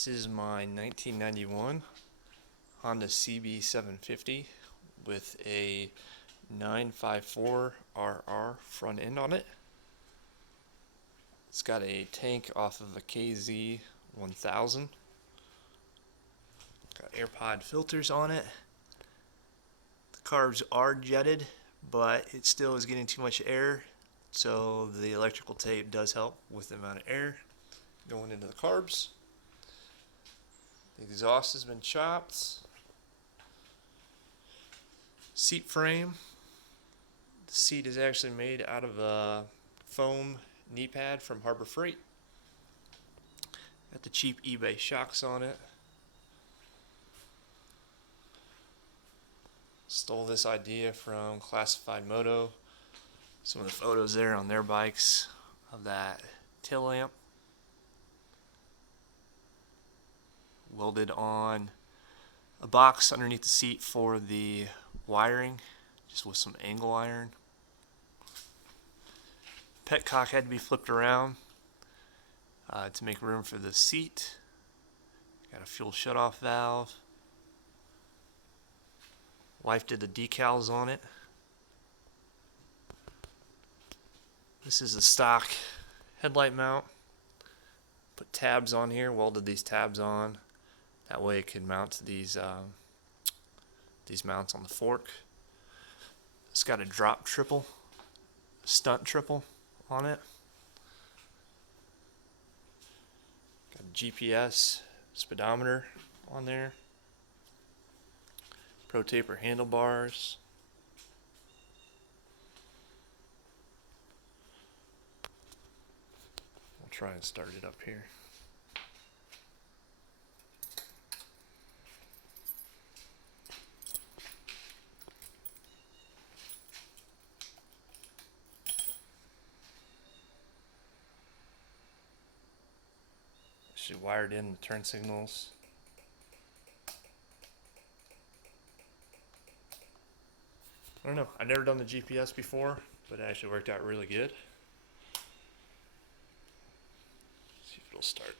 This is my 1991 Honda CB750 with a 954RR front end on it. It's got a tank off of a KZ1000. Got AirPod filters on it. The carbs are jetted, but it still is getting too much air, so the electrical tape does help with the amount of air going into the carbs. The exhaust has been chopped. Seat frame. The seat is actually made out of a foam knee pad from Harbor Freight. Got the cheap eBay shocks on it. Stole this idea from Classified Moto. Some of the photos there on their bikes of that tail lamp. Welded on a box underneath the seat for the wiring, just with some angle iron. Petcock had to be flipped around to make room for the seat. Got a fuel shutoff valve. Wife did the decals on it. This is the stock headlight mount. Put tabs on here, welded these tabs on. That way it can mount to these mounts on the fork. It's got a drop triple, stunt triple on it. Got a GPS speedometer on there. Pro taper handlebars. I'll try and start it up here. She wired in the turn signals. I don't know, I've never done the GPS before, but it actually worked out really good. See if it'll start.